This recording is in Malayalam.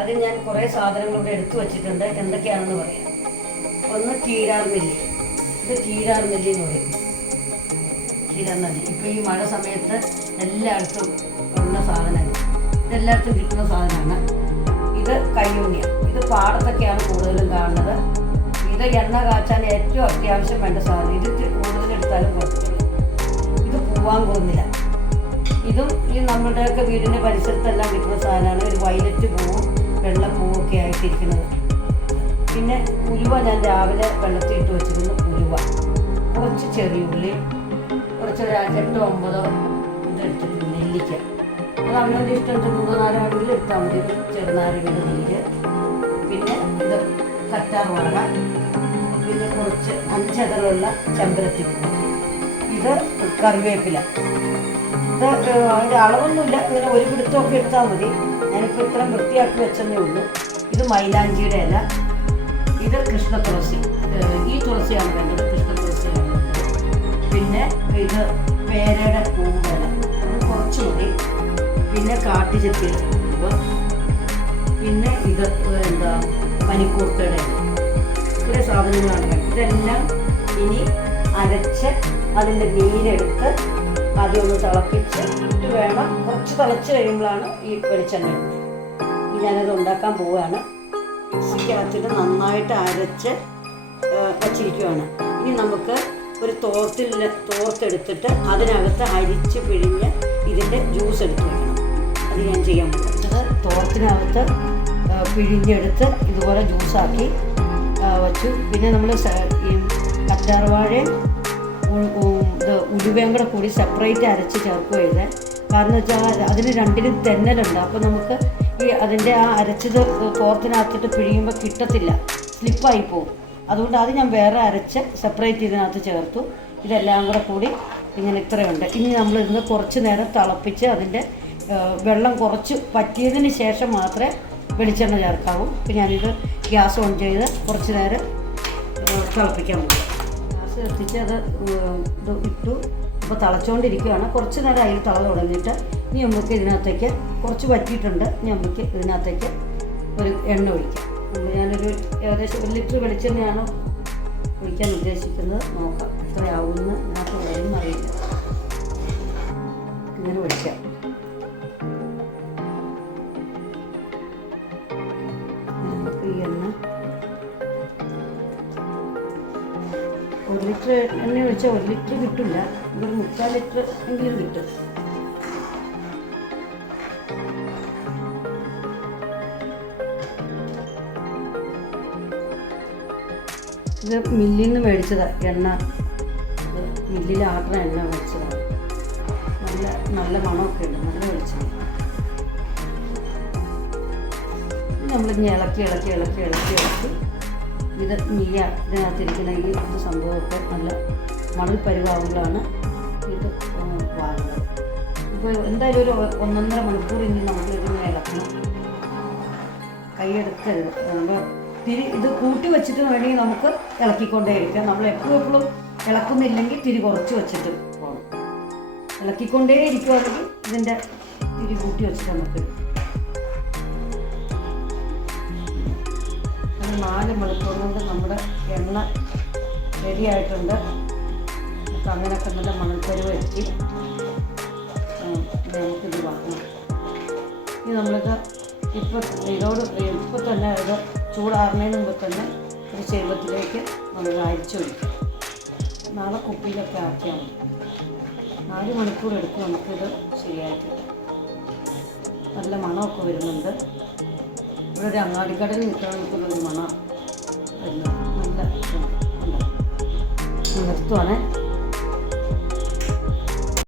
അതിൽ ഞാൻ കുറേ സാധനങ്ങളിവിടെ എടുത്തു വച്ചിട്ടുണ്ട്. എന്തൊക്കെയാണെന്ന് പറയാം. ഒന്ന് കീരാർ നെല്ലി. ഇത് കീരാർ നെല്ലി എന്ന് പറയും. കീരാർ നെല്ലി ഇപ്പോൾ ഈ മഴ സമയത്ത് എല്ലായിടത്തും ഉള്ള സാധനമാണ്. ഇതെല്ലായിടത്തും കിട്ടുന്ന സാധനമാണ്. ഇത് കയ്യൂണിയ. ഇത് പാടത്തൊക്കെയാണ് കൂടുതലും കാണുന്നത്. ഇത് എണ്ണ കാച്ചാൻ ഏറ്റവും അത്യാവശ്യം വേണ്ട സാധനം. ഇത് കൂടുതലെടുത്താലും കുഴപ്പമില്ല. ഇത് പൂവാങ്കുറുന്നില. ഇതും ഈ നമ്മുടെയൊക്കെ വീടിൻ്റെ പരിസരത്തെല്ലാം കിട്ടുന്ന സാധനമാണ്. ഒരു വയലറ്റ് പൂവും വെള്ള പൂവൊക്കെ ആയിട്ടിരിക്കുന്നത്. പിന്നെ ഉലുവ ഞാൻ രാവിലെ വെള്ളത്തിലിട്ട് വെച്ചിരുന്നു. ഉലുവ, കുറച്ച് ചെറിയുള്ളി, കുറച്ച് ഒരു 8-9 ഇതെടുത്തിട്ടുണ്ട്. നെല്ലിക്ക, അത് അവനവൻ്റെ ഇഷ്ടം 3-4 ആണെങ്കിലും എടുത്താൽ മതി. ചെറുനാരങ്ങയുടെ നീര്, പിന്നെ ഇത് കറ്റാർവാഴ, പിന്നെ കുറച്ച് 5 അതളുള്ള ചെമ്പരത്തിപ്പൂ, ഇത് കറിവേപ്പില. ഇത് അതിൻ്റെ അളവൊന്നുമില്ല, ഇങ്ങനെ ഒരു പിടുത്തമൊക്കെ എടുത്താൽ മതി. ഞാനിപ്പോൾ ഇത്രയും വൃത്തിയാക്കി വെച്ചതേ ഉള്ളൂ. ഇത് മൈലാഞ്ചിയുടെ ഇല, ഇത് കൃഷ്ണതുളസി. ഈ തുളസിയാണ് വേണ്ടത്, കൃഷ്ണതുളസിയാണ് വേണ്ടത്. പിന്നെ ഇത് പേരയുടെ പൂവില, അത് കുറച്ച് മതി. പിന്നെ കാട്ടുചെത്തിയുടെ പൂവ്, പിന്നെ ഇത് എന്താ പനിക്കൂർക്കയുടെ ഇല. ഇത്രയും സാധനങ്ങളാണ് വേണ്ടത്. ഇതെല്ലാം ഇനി അരച്ച് അതിൻ്റെ നീരെടുത്ത് ആദ്യം ഒന്ന് തിളപ്പിച്ച് ഇട്ട് വേണം. കുറച്ച് തിളച്ച് കഴിയുമ്പോഴാണ് ഈ വെളിച്ചെണ്ണ ഇടുന്നത്. ഇനി ഞാനത് ഉണ്ടാക്കാൻ പോവുകയാണ്. മിക്സിക്കകത്തിട്ട് നന്നായിട്ട് അരച്ച് വച്ചിരിക്കുകയാണ്. ഇനി നമുക്ക് ഒരു തോർത്തെടുത്തിട്ട് അതിനകത്ത് അരിച്ച് പിഴിഞ്ഞ് ഇതിൻ്റെ ജ്യൂസ് എടുത്ത് വയ്ക്കണം. അത് ഞാൻ ചെയ്യാൻ പറ്റുന്നത്. തോർത്തിനകത്ത് പിഴിഞ്ഞെടുത്ത് ഇതുപോലെ ജ്യൂസാക്കി വച്ചു. പിന്നെ നമ്മൾ ഈ കറ്റാർവാഴയും ഉലുവയും കൂടി സെപ്പറേറ്റ് അരച്ച് ചേർക്കുകയത്. കാരണം വെച്ചാൽ അതിന് രണ്ടിനും തെന്നലുണ്ട്. അപ്പോൾ നമുക്ക് ഈ അതിൻ്റെ ആ അരച്ചത് തോർത്തിനകത്തിട്ട് പിഴിയുമ്പോൾ കിട്ടത്തില്ല, സ്ലിപ്പായി പോകും. അതുകൊണ്ട് അത് ഞാൻ വേറെ അരച്ച് സെപ്പറേറ്റ് ഇതിനകത്ത് ചേർത്തു. ഇതെല്ലാം കൂടി ഇങ്ങനെ ഇത്രയുണ്ട്. ഇനി നമ്മളിന്ന് കുറച്ച് നേരം തിളപ്പിച്ച് അതിൻ്റെ വെള്ളം കുറച്ച് പറ്റിയതിന് ശേഷം മാത്രമേ വെളിച്ചെണ്ണ ചേർക്കാവൂ. പിന്നെ ഞാനിത് ഗ്യാസ് ഓൺ ചെയ്ത് കുറച്ച് നേരം തിളപ്പിക്കാൻ പോകും. ഗ്യാസ് എത്തിച്ച് അത് ഇത് ഇട്ടു. ഇപ്പോൾ തിളച്ചുകൊണ്ടിരിക്കുകയാണ്. കുറച്ച് നേരം അതിൽ തിള തുടങ്ങിയിട്ട് ഇനി നമുക്ക് ഇതിനകത്തേക്ക് കുറച്ച് വറ്റിയിട്ടുണ്ട്. ഇനി നമുക്ക് ഇതിനകത്തേക്ക് ഒരു എണ്ണ ഒഴിക്കാം. ഞാനൊരു ഏകദേശം 1 ലിറ്റർ വെളിച്ചെണ്ണയാണ് ഒഴിക്കാൻ ഉദ്ദേശിക്കുന്നത്. നോക്കാം എത്രയാവുമെന്ന്. ഇതിനകത്ത് വരുന്നറിയില്ല. ഇങ്ങനെ ഒഴിക്കാം. നമുക്ക് ഈ എണ്ണ 1 ലിറ്റർ എണ്ണ ഒഴിച്ചാൽ 1 ലിറ്റർ കിട്ടില്ല. ഒരു 3/4 ലിറ്റർ എങ്കിലും കിട്ടും. ഇത് മില്ലിൽ നിന്ന് മേടിച്ചതാണ് എണ്ണ. ഇത് മില്ലിലാട്ടുന്ന എണ്ണ മേടിച്ചതാണ്. നല്ല മണമൊക്കെ ഉണ്ട്, നല്ല വെളിച്ചെണ്ണ. നമ്മളിങ്ങനെ ഇളക്കി ഇത് ഇതിനകത്തിരിക്കുന്ന ഈ സംഭവമൊക്കെ നല്ല മണൽ പരുവാകുമ്പോഴാണ് ഇത് വാങ്ങുന്നത്. ഇപ്പോൾ എന്തായാലും ഒരു 1.5 മണിക്കൂർ ഇനി നമുക്ക് ഇതിങ്ങനെ ഇളക്കണം. കൈയെടുക്കരുത്. നമ്മൾ ഇത് കൂട്ടി വെച്ചിട്ട് വേണമെങ്കിൽ നമുക്ക് ഇളക്കിക്കൊണ്ടേയിരിക്കാം. നമ്മൾ എപ്പോഴും ഇളക്കുന്നില്ലെങ്കിൽ തിരി കുറച്ച് വെച്ചിട്ട് പോകണം. ഇളക്കിക്കൊണ്ടേ ഇരിക്കുവാണെങ്കിൽ ഇതിൻ്റെ തിരി കൂട്ടി വെച്ചിട്ട് നമുക്ക് 4 മണിക്കൂർ കൊണ്ട് നമ്മുടെ എണ്ണ റെഡിയായിട്ടുണ്ട്. നമുക്ക് അങ്ങനെയൊക്കെ നല്ല മണൽപ്പരുവ് എത്തി നമുക്കിത് വാങ്ങണം. ഇനി നമ്മൾക്ക് ഇപ്പോൾ തന്നെ ഇത് ചൂടാറുന്നതിന് മുമ്പ് തന്നെ ഒരു ചെരുവത്തിലേക്ക് നമ്മൾ അരിച്ചൊഴിക്കും. നാളെ കുപ്പിയിലൊക്കെ ആക്കിയാൽ മതി. 4 മണിക്കൂർ എടുക്കും നമുക്കിത് ശരിയായിട്ട്. നല്ല മണമൊക്കെ വരുന്നുണ്ട്. ഇവിടെ ഒരു അങ്ങാടിക്കടയിൽ നിൽക്കണമെന്നുള്ളൊരു മണം വരുന്നത്. നല്ല നിർത്തുവാണേ.